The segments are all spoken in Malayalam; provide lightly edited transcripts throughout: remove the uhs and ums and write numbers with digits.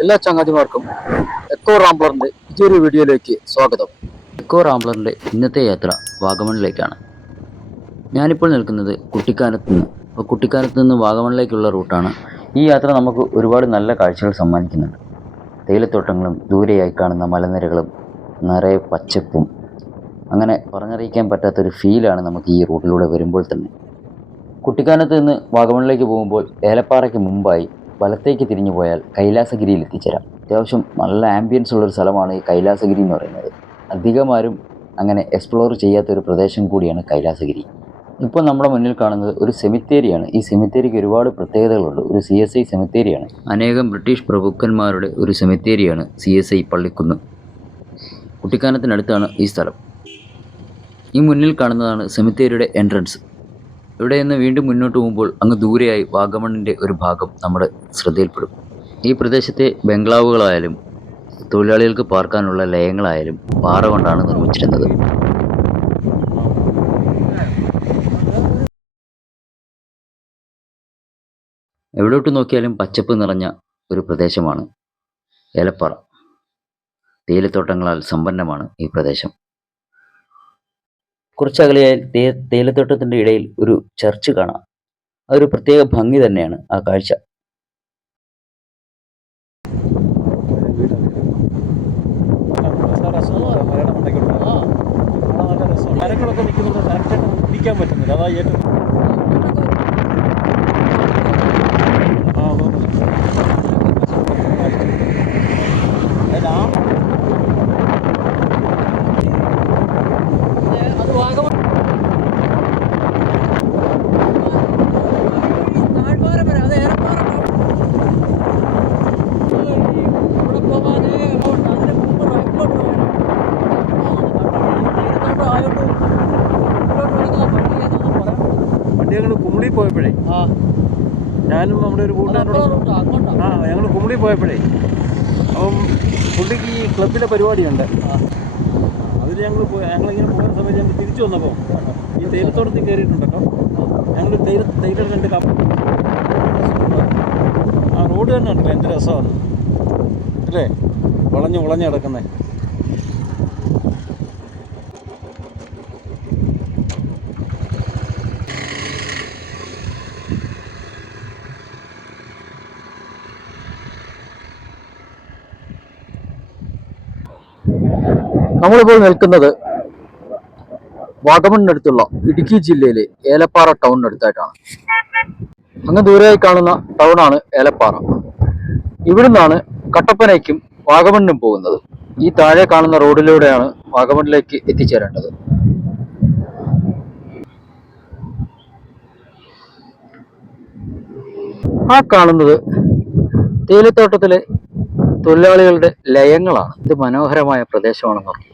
എല്ലാ ചങ്ങാതിമാർക്കും എക്കോ റാംബ്ലറിന്റെ പുതിയൊരു വീഡിയോയിലേക്ക് സ്വാഗതം. എക്കോ റാംബ്ലറിന്റെ ഇന്നത്തെ യാത്ര വാഗമണിലേക്കാണ്. ഞാനിപ്പോൾ നിൽക്കുന്നത് കുട്ടിക്കാനത്ത് നിന്ന്. അപ്പോൾ കുട്ടിക്കാനത്ത് നിന്ന് വാഗമണിലേക്കുള്ള റൂട്ടാണ്. ഈ യാത്ര നമുക്ക് ഒരുപാട് നല്ല കാഴ്ചകൾ സമ്മാനിക്കുന്നുണ്ട്. തേയിലത്തോട്ടങ്ങളും ദൂരെയായി കാണുന്ന മലനിരകളും നിറയെ പച്ചപ്പും, അങ്ങനെ പറഞ്ഞറിയിക്കാൻ പറ്റാത്തൊരു ഫീലാണ് നമുക്ക് ഈ റൂട്ടിലൂടെ വരുമ്പോൾ തന്നെ. കുട്ടിക്കാനത്ത് നിന്ന് വാഗമണിലേക്ക് പോകുമ്പോൾ ഏലപ്പാറയ്ക്ക് മുമ്പായി വലത്തേക്ക് തിരിഞ്ഞു പോയാൽ കൈലാസഗിരിയിൽ എത്തിച്ചേരാം. അത്യാവശ്യം നല്ല ആംബിയൻസ് ഉള്ളൊരു സ്ഥലമാണ് ഈ കൈലാസഗിരി എന്ന് പറയുന്നത്. അധികമാരും അങ്ങനെ എക്സ്പ്ലോർ ചെയ്യാത്തൊരു പ്രദേശം കൂടിയാണ് കൈലാസഗിരി. ഇപ്പോൾ നമ്മുടെ മുന്നിൽ കാണുന്നത് ഒരു സെമിത്തേരിയാണ്. ഈ സെമിത്തേരിക്ക് ഒരുപാട് പ്രത്യേകതകളുണ്ട്. ഒരു CSI സെമിത്തേരിയാണ്. അനേകം ബ്രിട്ടീഷ് പ്രഭുക്കന്മാരുടെ ഒരു സെമിത്തേരിയാണ് CSI പള്ളിക്കുന്ന്. കുട്ടിക്കാനത്തിനടുത്താണ് ഈ സ്ഥലം. ഈ മുന്നിൽ കാണുന്നതാണ് സെമിത്തേരിയുടെ എൻട്രൻസ്. ഇവിടെ നിന്ന് വീണ്ടും മുന്നോട്ട് പോകുമ്പോൾ അങ്ങ് ദൂരെയായി വാഗമണിൻ്റെ ഒരു ഭാഗം നമ്മുടെ ശ്രദ്ധയിൽപ്പെടും. ഈ പ്രദേശത്തെ ബംഗ്ലാവുകളായാലും തൊഴിലാളികൾക്ക് പാർക്കാനുള്ള ലയങ്ങളായാലും പാറ കൊണ്ടാണ് നിർമ്മിച്ചിരുന്നത്. എവിടോട്ട് നോക്കിയാലും പച്ചപ്പ് നിറഞ്ഞ ഒരു പ്രദേശമാണ് ഏലപ്പാറ. തേയിലത്തോട്ടങ്ങളാൽ സമ്പന്നമാണ് ഈ പ്രദേശം. കുറച്ചകലെയായി തേയിലത്തോട്ടത്തിൻ്റെ ഇടയിൽ ഒരു ചർച്ച് കാണാം. അതൊരു പ്രത്യേക ഭംഗി തന്നെയാണ് ആ കാഴ്ച. മരങ്ങളൊക്കെ നിൽക്കുന്നത് കറക്റ്റായിട്ട് പിടിക്കാൻ പറ്റുന്നില്ല. അതാ ഏറ്റവും ഞങ്ങൾ കുമിളി പോയപ്പോഴേ ഞാനും നമ്മുടെ ഒരു കൂട്ടുകാരോട് ഞങ്ങൾ കുമിളി പോയപ്പോഴേ അപ്പം പുള്ളിക്ക് ഈ ക്ലബിലെ പരിപാടിയുണ്ട്. അതിൽ ഞങ്ങളിങ്ങനെ പോകുന്ന സമയത്ത് ഞങ്ങൾ തിരിച്ചു വന്നപ്പോൾ ഈ തേയിലത്തോട്ടത്തിൽ കയറിയിട്ടുണ്ടല്ലോ. ഞങ്ങൾ തേയില രണ്ട് ആ റോഡ് തന്നെ ഉണ്ടല്ലോ, എന്ത് രസമാണ് അല്ലേ, വളഞ്ഞ് കിടക്കുന്നത്. നമ്മളിപ്പോൾ നിൽക്കുന്നത് വാഗമണിനടുത്തുള്ള ഇടുക്കി ജില്ലയിലെ ഏലപ്പാറ ടൗണിനടുത്തായിട്ടാണ്. അങ്ങ് ദൂരെയായി കാണുന്ന ടൗണാണ് ഏലപ്പാറ. ഇവിടുന്നാണ് കട്ടപ്പനയ്ക്കും വാഗമണിനും പോകുന്നത്. ഈ താഴെ കാണുന്ന റോഡിലൂടെയാണ് വാഗമണിലേക്ക് എത്തിച്ചേരേണ്ടത്. ആ കാണുന്നത് തേയിലത്തോട്ടത്തിലെ തൊഴിലാളികളുടെ ലയങ്ങളാണ്. ഇത് മനോഹരമായ പ്രദേശമാണെന്ന് പറഞ്ഞു.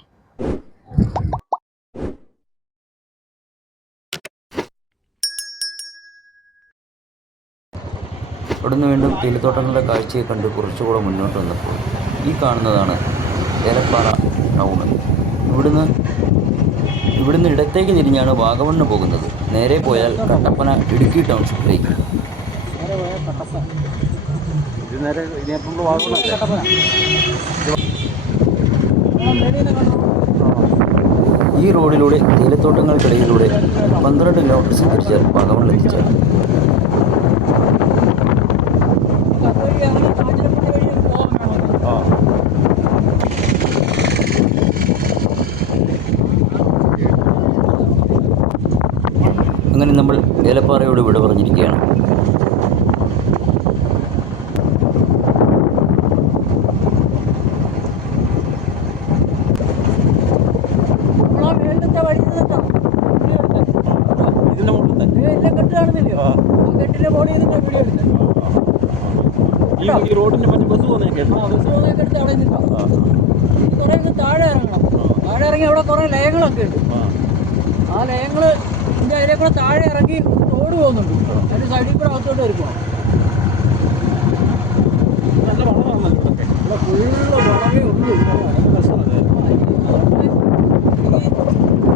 അവിടുന്ന് വീണ്ടും തേയിലത്തോട്ടങ്ങളുടെ കാഴ്ചയെ കണ്ട് കുറച്ചുകൂടെ മുന്നോട്ട് വന്നപ്പോൾ ഈ കാണുന്നതാണ് ഏലപ്പാറ ടൗൺ. ഇവിടുന്ന് ഇടത്തേക്ക് തിരിഞ്ഞാണ് വാഗമണിന് പോകുന്നത്. നേരെ പോയാൽ കട്ടപ്പന ഇടുക്കി ടൗൺഷിപ്പിലേക്ക്. ഈ റോഡിലൂടെ തേയിലത്തോട്ടങ്ങൾക്കിടയിലൂടെ 12 കിലോമീറ്റർ സഞ്ചരിച്ചാൽ വാഗമണിൽ എത്തിച്ചേരാം. അങ്ങനെ നമ്മൾ ഏലപ്പാറയോട് വിട പറഞ്ഞിരിക്കുകയാണ്. ഈ റോഡിന്റെ മറ്റേ ബസ് പോകുന്നതിനടുത്ത് അവിടെ കുറെ താഴെ ഇറങ്ങണം. താഴെ ഇറങ്ങി അവിടെ കുറെ ലയങ്ങളൊക്കെ ഉണ്ട്. ആ ലയങ്ങൾ അതിലെ കൂടെ താഴെ ഇറങ്ങി റോഡ് പോകുന്നുണ്ട്. അതിന്റെ സൈഡിൽ കൂടെ അകത്തോട്ട് വരുമ്പോൾ നല്ല വളമാണല്ലോ ഇവിടെ. ഫുള്ള് വളമേ ഉള്ളൂ.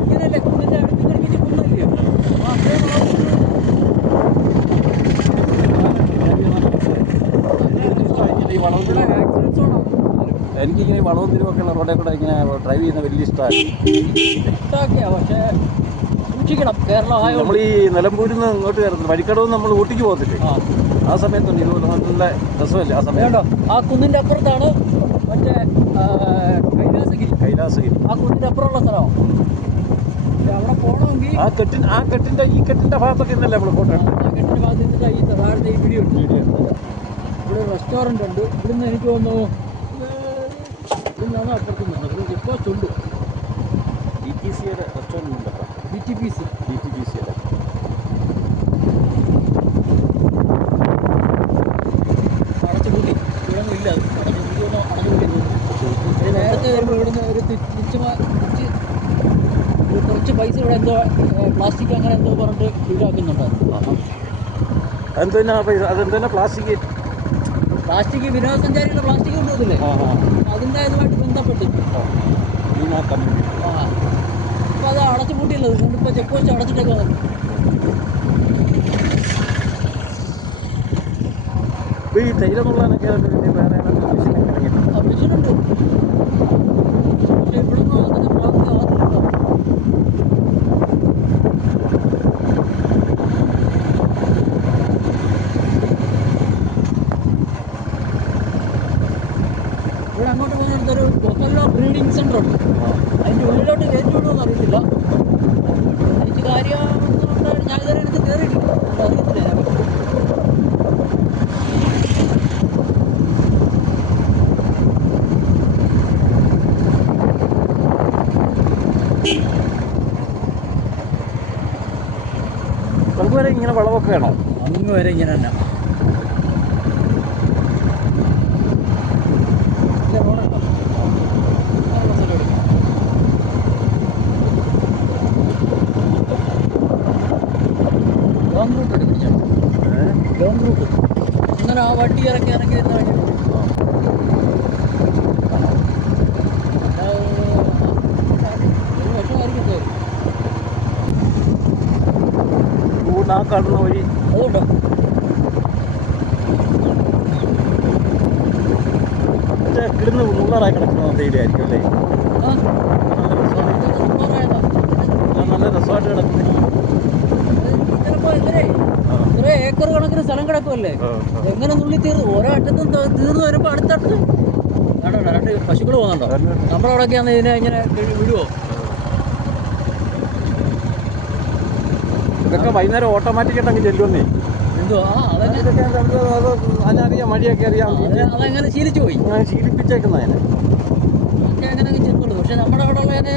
ഇങ്ങനെയല്ലേ കുന്നിന്റെ അടുത്ത് നിർമ്മിച്ച് കുന്നല്ലയോ അത്രയും ഈ വളവിലെ ആക്സിഡൻസ് ആണ്. എനിക്കിങ്ങനെ വളവും തിരിവൊക്കെയുള്ള റോഡിൽ കൂടെ ഇങ്ങനെ ഡ്രൈവ് ചെയ്യുന്ന വലിയ ഇഷ്ടമാണ്. ഇഷ്ടമൊക്കെയാണ്, പക്ഷേ സൂക്ഷിക്കണം. കേരളം ആയോ നമ്മൾ ഈ നിലമ്പൂരിൽ നിന്ന് ഇങ്ങോട്ട് കയറുന്നത് വഴിക്കടവ് നമ്മൾ ഊട്ടിക്ക് പോകത്തില്ലേ, ആ സമയത്തുണ്ട് ഇതുപോലെ നല്ല രസമല്ലേ ആ സമയം. കേട്ടോ, ആ കുന്നിൻ്റെ അപ്പുറത്താണ് മറ്റേ കൈലാസഗിരി. ആ കുന്നിൻ്റെ അപ്പുറമുള്ള സ്ഥലമാണ്. അവിടെ പോകണമെങ്കിൽ ആ കെട്ടിന്റെ ഭാഗത്തൊക്കെ ഇന്നല്ലേ നമ്മൾ ഫോട്ടോ എടുത്തത്. ആ കെട്ടിൻ്റെ ഭാഗത്ത് നിന്നിട്ട് ഈ താഴത്തെ ഈ വീഡിയോ ഉണ്ട്. ഇവിടെ റെസ്റ്റോറൻ്റ് ഉണ്ട്. ഇവിടുന്ന് എനിക്ക് തോന്നുന്നു ഇവിടുന്നാണ് അപ്പുറത്തുനിന്നുണ്ട്. ഇവിടെ ചെക്ക് പോസ്റ്റ് ഉണ്ട്. DTCയുടെ റെസ്റ്റോറൻറ്റ് ഉണ്ടല്ലോ, DTPC. DTPCയുടെ. അടച്ചുപൂട്ടി ഇവിടെയൊന്നും ഇല്ല. അടച്ചുപൂട്ടി നേരത്തെ വരുമ്പോൾ ഇവിടുന്ന് ഒരു കുറച്ച് പൈസ ഇവിടെ എന്തോ പ്ലാസ്റ്റിക് അങ്ങനെ എന്തോ പറഞ്ഞിട്ട് ഈടാക്കുന്നുണ്ടായിരുന്നു. അതെന്താ പ്ലാസ്റ്റിക് വിനോദസഞ്ചാരികളുടെ പ്ലാസ്റ്റിക് കൊണ്ടുപോകത്തില്ലേ, അതിൻ്റെ ഇതുമായിട്ട് ബന്ധപ്പെട്ട് അപ്പോൾ അത് അടച്ചു പൂട്ടിയല്ലോ. ഇപ്പോൾ ചെക്ക് പോസ്റ്റ് അടച്ചിട്ടൊക്കെ വന്നു. ഈ തൈലമുള്ളതൊക്കെ വേറെ മിഷനുണ്ട്, പക്ഷേ ഇവിടുന്ന് അതിന് പ്രാപ്തി ആകുന്നില്ല. ഇവിടെ അങ്ങോട്ട് പോകുന്നിടത്തൊരു ബൊഫല്ലോ ബ്രീഡിംഗ് സെൻ്റർ ഉണ്ട്. അതിൻ്റെ ഉള്ളിലോട്ട് കയറ്റി വിടുമെന്ന് അറിയത്തില്ല. എനിക്ക് കാര്യമാണെന്നുണ്ട്. ഞാൻ ഇതുവരെ എനിക്ക് കയറിയിട്ടില്ല, അറിയത്തില്ല. നമുക്ക് വരെ ഇങ്ങനെ വളവൊക്കെ വേണോ? അങ്ങ് വരെ ഇങ്ങനെ തന്നെ റോഡുണ്ടോ? ലോങ് റൂട്ട് എടുപ്പിച്ചു. ലോങ് റൂട്ട് അങ്ങനെ ആ വണ്ടി ഇറക്കി വരുന്ന വണ്ടി ഒരു വർഷമായിരിക്കും തോന്നി. ആ കാണുന്ന വഴി അതുകൊണ്ടോ കിടന്ന് മുള്ളറായി കിടക്കുന്ന തേയിലായിരിക്കും അല്ലേ? നല്ല രസമായിട്ട് കിടക്കുന്നത്. ചിലപ്പോൾ ഇത്ര ഏക്കർ കണക്കിന് സ്ഥലം കിടക്കുമല്ലേ, എങ്ങനെ നുള്ളി ഓരോ അറ്റത്തും തീർന്നു വരുമ്പോൾ അടുത്തടുത്ത് കണ്ടോ രണ്ട് പശുക്കൾ പോകുന്നുണ്ടോ? നമ്മുടെ അവിടെയൊക്കെയാണ് ഇതിനെ ഇങ്ങനെ വിടുവോ? ഇതൊക്കെ വൈകുന്നേരം ഓട്ടോമാറ്റിക്കായിട്ട് അങ്ങ് ചെല്ലുമെന്നേ. എന്തോ അതിനറിയാം, മഴയൊക്കെ അറിയാം. അതങ്ങനെ ശീലിച്ചു പോയി, അങ്ങനെ ശീലിപ്പിച്ചേക്കുന്ന അതിനെ ഒക്കെ അങ്ങനെ അങ്ങ് ചെന്നുള്ളൂ. പക്ഷെ നമ്മുടെ അവിടെ ഉള്ളതിനെ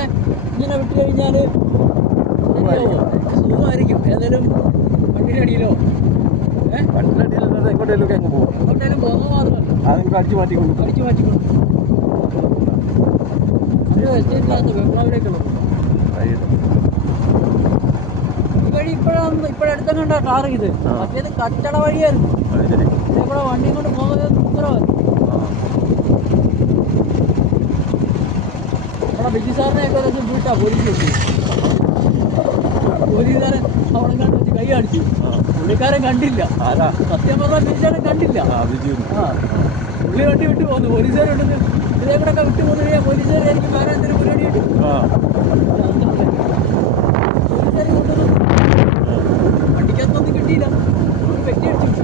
ഇങ്ങനെ വിട്ട് കഴിഞ്ഞാൽ സുഖമായിരിക്കും. ഏതെങ്കിലും വണ്ടിയുടെ അടിയിലോ വണ്ടിയുടെ അടിയിലല്ലാതെ എങ്ങോട്ടേലും ഒക്കെ അങ്ങ് പോകും. എങ്ങോട്ടേലും പോകുന്നത് മാത്രമല്ല അതൊക്കെ അടിച്ചു മാറ്റിക്കൊണ്ടു മാറ്റിക്കൊണ്ട് അത് എസ്റ്റേറ്റിനകത്ത് ബംഗ്ലാവിലേക്കുള്ളത് ഈ വഴി ഇപ്പോഴടുത്തും കണ്ടോ ടാർ ചെയ്ത്. മറ്റേത് കച്ചട വഴിയായിരുന്നു. ഇവിടെ വണ്ടിയും കൊണ്ട് പോകുന്നത് ഉത്തരവാദിത്വം. നമ്മുടെ ബിജി സാറിനെയൊക്കെ ഒരു ദിവസം വീട്ടാ പോലീസ് വെച്ചു. പോലീസുകാരൻ അവിടെ കണ്ട് വെച്ച് കൈ കാണിച്ചു. പുള്ളിക്കാരൻ കണ്ടില്ല, സത്യം പറഞ്ഞാൽ ബിജിസാരൻ കണ്ടില്ല. പുള്ളി വണ്ടി വിട്ടു പോകുന്നു. പോലീസുകാരുണ്ടെന്ന് ഇതേ കൂടെ ഒക്കെ വിട്ടു പോകുന്ന കഴിയാൻ പോലീസുകാരായിരിക്കും വേറെ എന്തെങ്കിലും പരിപാടി കിട്ടും. പോലീസുകാർ കൊണ്ടുവന്നു വണ്ടിക്കകത്തൊന്നും കിട്ടിയില്ല, പെറ്റി അടിച്ചു.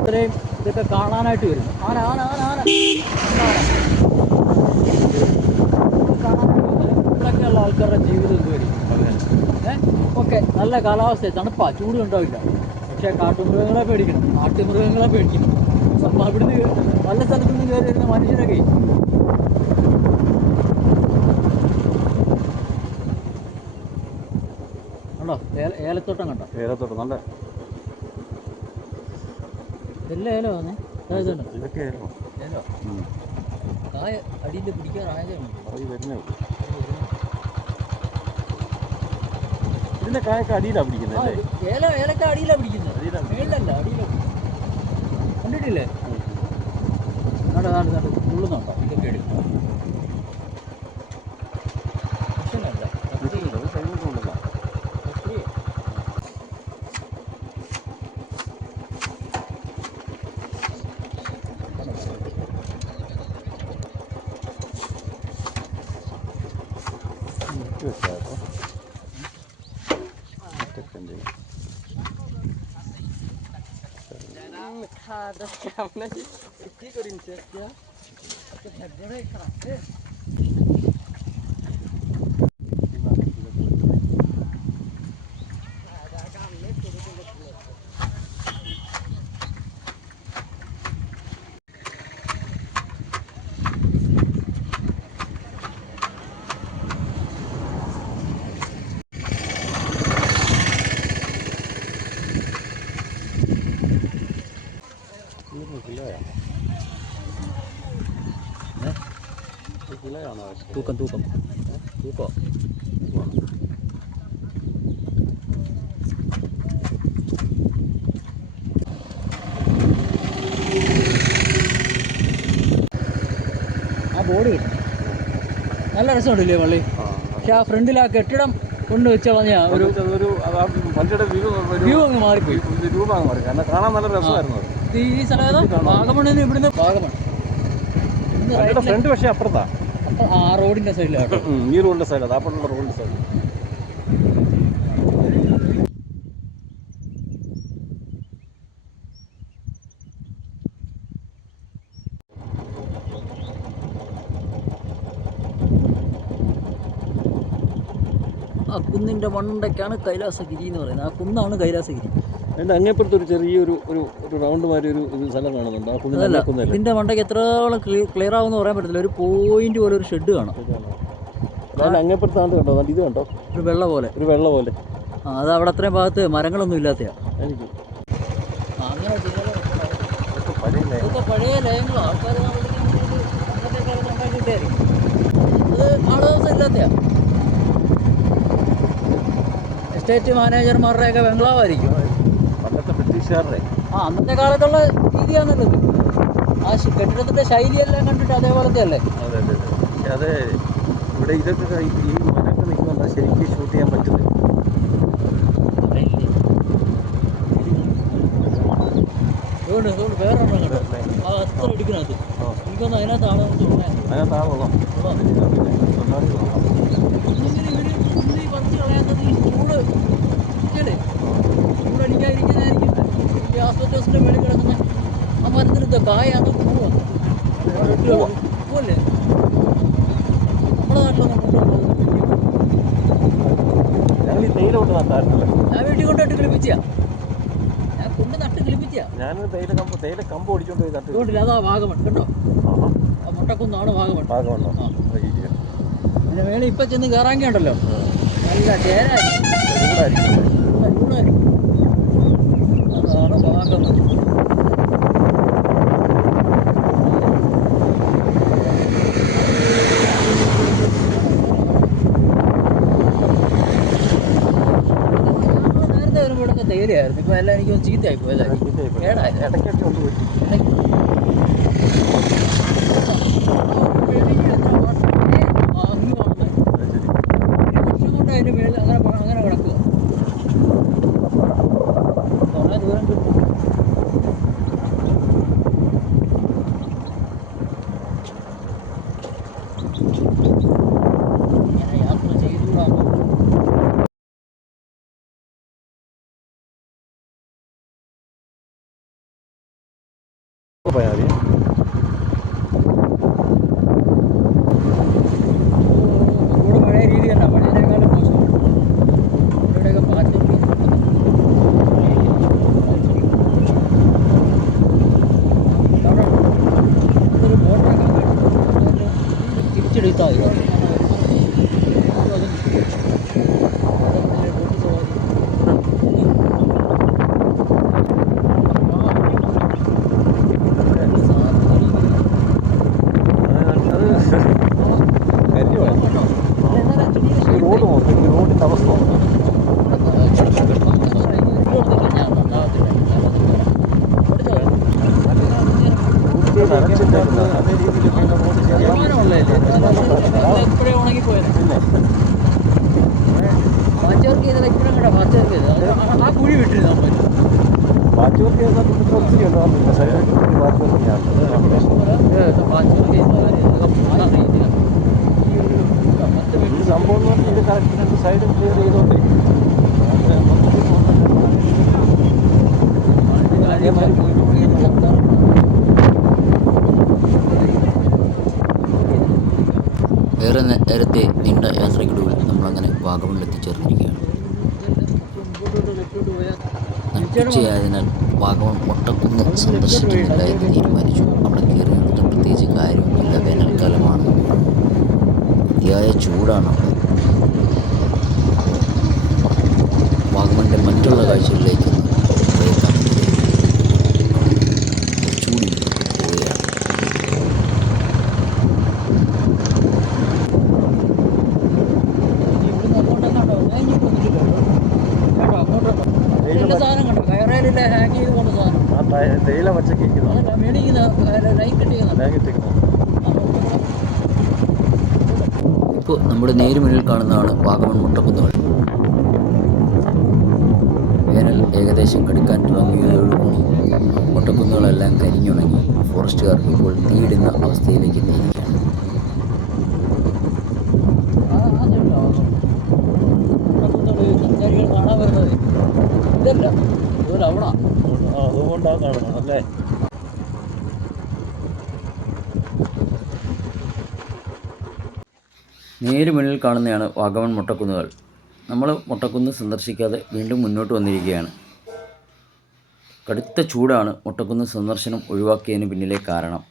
ഇത്രയും ഇതൊക്കെ കാണാനായിട്ട് വരും. ആന ആന ആന ആന ഇവിടെയൊക്കെയുള്ള ആൾക്കാരുടെ ജീവിതം എന്തുവരും. ഓക്കെ, നല്ല കാലാവസ്ഥ, തണുപ്പാ, ചൂട് ഉണ്ടാവില്ല. പക്ഷേ കാട്ടുമൃഗങ്ങളെ പേടിക്കണം, നാട്ടുമൃഗങ്ങളെ പേടിക്കണം. അപ്പം അവിടുന്ന് പല സ്ഥലത്തു നിന്ന് കയറി വരുന്ന മനുഷ്യരൊക്കെ കണ്ടോ, ഏലത്തോട്ടം കണ്ടോ? ഏലത്തോട്ടം നല്ല ഇതെല്ലാം ഏലമാണ്. ഇതൊക്കെ ഏലോ ഏലോ കായ അടിയിൽ പിടിക്കാറായതേ വരുന്നേ. ഇതിന്റെ കായൊക്കെ അടിയിലാണ് പിടിക്കുന്നത്. ഏലക്ക അടിയിലാണ് പിടിക്കുന്നത്, മേളിലല്ല, അടിയിലാണ്. കണ്ടിട്ടില്ലേ? തുള്ളുന്നുണ്ടോ? ഇതൊക്കെ എടുക്കും. തൂക്കം തൂക്കം തൂക്കോ ആ ബോർഡ് കിട്ടും. നല്ല രസമുണ്ടല്ലേ പള്ളി. പക്ഷെ ആ ഫ്രണ്ടിൽ ആ കെട്ടിടം കൊണ്ട് വെച്ച് കളഞ്ഞാൽ ഒരു പള്ളിയുടെ വ്യൂ അങ്ങ് മാറിപ്പോയി. രൂപം അങ്ങ് മാറി. കാരണം കാണാൻ നല്ല രസമായിരുന്നു അത്. ഈ സ്ഥലം വാഗമണ്ണിന് ഇവിടുന്ന് വാഗമൺ പള്ളിയുടെ ഫ്രണ്ട് പക്ഷേ അപ്പുറത്താ. ആ റോഡിന്റെ സൈഡിലാണ്. ഈ റോഡിന്റെ സൈഡ്, അപ്പുറത്തുള്ള റോഡിന്റെ സൈഡ്. ആ കുന്നിന്റെ മണ്ടയ്ക്കാണ് കൈലാസഗിരി എന്ന് പറയുന്നത്. ആ കുന്നാണ് കൈലാസഗിരി. അതിന്റെ അങ്ങേപ്പുറത്ത് ഒരു ചെറിയൊരു ഒരു റൗണ്ട് മാതിരി ഒരു സ്ഥലം കാണുന്നുണ്ട്. ആ കുന്നിന്റെ ഇതിന്റെ മണ്ടയ്ക്ക് എത്രയോളം ക്ലിയർ ആവുമെന്ന് പറയാൻ പറ്റത്തില്ല. ഒരു പോയിന്റ് പോലെ ഒരു ഷെഡ് കാണാം. അങ്ങേപ്പുറത്താണ്ട് കണ്ടോ, ഇത് കണ്ടോ, ഒരു വെള്ള പോലെ. ആ, അത് അവിടെ അത്രയും ഭാഗത്ത് മരങ്ങളൊന്നും ഇല്ലാത്തയാ. എനിക്ക് അങ്ങനെ ഇതൊക്കെ പഴയ ലയങ്ങളോ ആൾക്കാർ അന്നത്തെ കാലത്ത് ഉണ്ടാക്കിയിട്ടായിരിക്കും. അത് ആള് ദിവസം ഇല്ലാത്തയാ. എസ്റ്റേറ്റ് മാനേജർമാരുടെയൊക്കെ ബംഗ്ലാവായിരിക്കും. പണ്ടത്തെ ബ്രിട്ടീഷുകാരുടെ അന്നത്തെ കാലത്തുള്ള രീതിയാണല്ലോ ഇത്. ആ കെട്ടിടത്തിന്റെ ശൈലിയെല്ലാം കണ്ടിട്ട് അതേപോലത്തെ അല്ലേ. അതെ അതെ അതെ. പക്ഷെ അത് ഇവിടെ ഇതൊക്കെ ഈ മരങ്ങൾ നിൽക്കുമ്പോൾ ശരിക്കും ഷൂട്ട് ചെയ്യാൻ പറ്റുന്നത്. അതുകൊണ്ട് വേറെ ഒന്നും കണ്ടോ ആ അത്ര ഇടിക്കണത്. എനിക്കൊന്നും അതിനകത്താണ് അതിനകത്താണല്ലോ പറിച്ച് കളയാത്തത് ഈ ചൂട് അല്ലേ. ചൂടടിക്കാതിരിക്കുന്നതായിരിക്കും. ഈ ആസ്പെറ്റോസിന്റെ മേളിൽ കിടക്കുന്ന ആ മരത്തിനെന്താ കായാന്ന് പൂവോ പൂവല്ലേ. നമ്മുടെ നാട്ടിലൊന്നും ഞങ്ങൾ ഈ തേയില കൊണ്ട് നട്ടായിരുന്നല്ലോ. ഞാൻ വീട്ടിൽ കൊണ്ടിട്ട് കിളിപ്പിച്ച ഞാൻ കൊണ്ട് നട്ട് കിളിപ്പിച്ച ഞാൻ തേയില കമ്പ് ഓടിച്ചോണ്ട് പോയി നട്ടു. അതുകൊണ്ടില്ല. അതാ വാഗമൺ കേട്ടോ. ആ മുട്ടക്കുന്നാണ് വാഗമൺ. പിന്നെ മേളിൽ ഇപ്പം ചെന്ന് കയറാങ്കി ഉണ്ടല്ലോ നല്ല ചേരായിരിക്കും. അതാണ് വാഗമൺ. നേരത്തെ വരുമ്പോൾ ഇവിടെ തേയിലയായിരുന്നു. ഇപ്പം എല്ലാം എനിക്ക് ചീത്തയായി പോയതായിരിക്കും. അതിന്റെ മേളിൽ അങ്ങനെ കിടക്കുക. കുറേ ദൂരം കിട്ടും. ഇങ്ങനെ യാത്ര ചെയ്തുകൂടാ. ഇവിടെ പഴയ രീതി തന്നെ, പഴയതിനേക്കാളും മോശം. ഇവിടെയൊക്കെ പാറ്റ ഒരു ബോട്ടൊക്കെ തിരിച്ചെടുത്താൽ മതി. റോഡിന്റെ അവസ്ഥ ഇപ്പോഴേ ഉണങ്ങിപ്പോയത്. പാച്ചവർക്ക് ചെയ്തത് ഇപ്പോഴും കേട്ടോ. പാച്ചവർക്ക് ചെയ്തത് ആ കുഴി വിട്ടിരുന്നു നമ്മൾ. പാച്ചവർക്ക് ഒത്തിരി ഉണ്ടാകുന്നില്ല. പാച്ചവർക്ക് പാച്ചവർക്ക് ചെയ്ത കാര്യം നേരത്തെ ഈ സംഭവം എന്ന് പറഞ്ഞാൽ ഇത് കറക്റ്റ് രണ്ട് സൈഡും ക്ലിയർ ചെയ്തോണ്ടേ അതേമാതിരി ഏറെ നേരത്തെ നീണ്ട യാത്രയ്ക്കൊടുവിൽ നമ്മളങ്ങനെ വാഗമണിൽ എത്തിച്ചേർന്നിരിക്കുകയാണ്. നട്ടുച്ചയായതിനാൽ വാഗമൺ മൊട്ടക്കുന്ന് സന്ദർശിക്കുന്നില്ല എന്ന് തീരുമാനിച്ചു. അവിടെ കയറി നടത്ത പ്രത്യേകിച്ച് കാര്യമൊന്നുമില്ല. വേനൽക്കാലമാണ്, അതിയായ ചൂടാണ്. വാഗമണിൻ്റെ മറ്റുള്ള കാഴ്ചകളിലേക്ക് ചൂടി പോവുകയാണ്. സാധനം കണ്ടോ, കയറയിലെ ഹാങ് ചെയ്ത് പോകുന്ന സാധനം. ആ തേയില പച്ചക്ക് അതല്ല മേടിക്കുന്ന ലൈറ്റ് ഇട്ടിരിക്കുന്നത്. ഇപ്പോൾ നമ്മുടെ നേരുമുന്നിൽ കാണുന്നതാണ് വാഗമൺ മുട്ടക്കുന്നുകൾ. വേനൽ ഏകദേശം കടുക്കാൻ തുടങ്ങിയതോടുകൂടി മുട്ടക്കുന്നുകളെല്ലാം കരിഞ്ഞുണങ്ങി ഫോറസ്റ്റുകാർ ഇപ്പോൾ തീയിടുന്ന അവസ്ഥയിലേക്ക് എത്തിയിരിക്കുകയാണ്. സഞ്ചാരികൾ കാണാൻ വരുന്നത് ഇതല്ല, ഇതുപോലെ അവിടെ അതുകൊണ്ടാണ് കാണുന്നത് അല്ലേ. നേരുമുന്നിൽ കാണുന്നതാണ് വാഗമൺ മുട്ടക്കുന്നുകൾ. നമ്മൾ മുട്ടക്കുന്ന് സന്ദർശിക്കാതെ വീണ്ടും മുന്നോട്ട് വന്നിരിക്കുകയാണ്. കടുത്ത ചൂടാണ് മുട്ടക്കുന്ന് സന്ദർശനം ഒഴിവാക്കിയതിന് പിന്നിലെ കാരണം.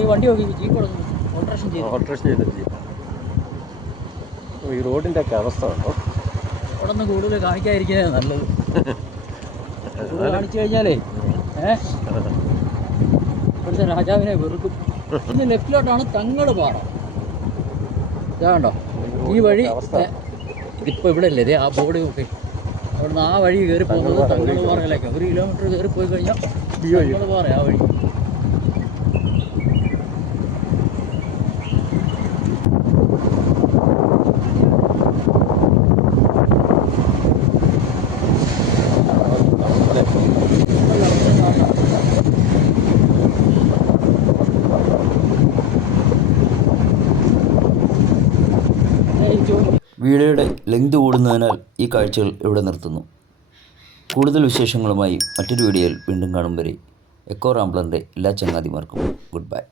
ഈ വണ്ടി നോക്കി ജീപ്പ് കൊടുക്കുന്നു, ഓൾട്രേഷൻ ചെയ്തു. ഓൾട്രേഷൻ ചെയ്തിട്ട് ഈ റോഡിൻ്റെ ഒക്കെ അവസ്ഥ ഉണ്ടോ? അവിടെ നിന്ന് കൂടുതൽ കാണിക്കാതിരിക്കുന്നത് നല്ലത്. കാണിച്ചു കഴിഞ്ഞാലേ ഇവിടുത്തെ രാജാവിനെ വെറുക്കും. ഇന്ന് ലെഫ്റ്റിലോട്ടാണ് തങ്ങള് പാറ. ഇതാണ്ടോ ഈ വഴി, ഇതിപ്പോൾ ഇവിടെ അല്ലേ ആ ബോർഡ് നോക്കി. അവിടുന്ന് ആ വഴി കയറി പോകുന്നത് തങ്ങള് പാറയിലേക്കാണ്. 1 കിലോമീറ്റർ കയറി പോയി കഴിഞ്ഞാൽ തങ്ങള് പാറ ആ വഴി. വീഡിയോയുടെ ലെങ്ത് കൂടുന്നതിനാൽ ഈ കാഴ്ചകൾ ഇവിടെ നിർത്തുന്നു. കൂടുതൽ വിശേഷങ്ങളുമായി മറ്റൊരു വീഡിയോയിൽ വീണ്ടും കാണും വരെ എക്കോ റാംബ്ലറിൻ്റെ എല്ലാ ചങ്ങാതിമാർക്കും ഗുഡ് ബൈ.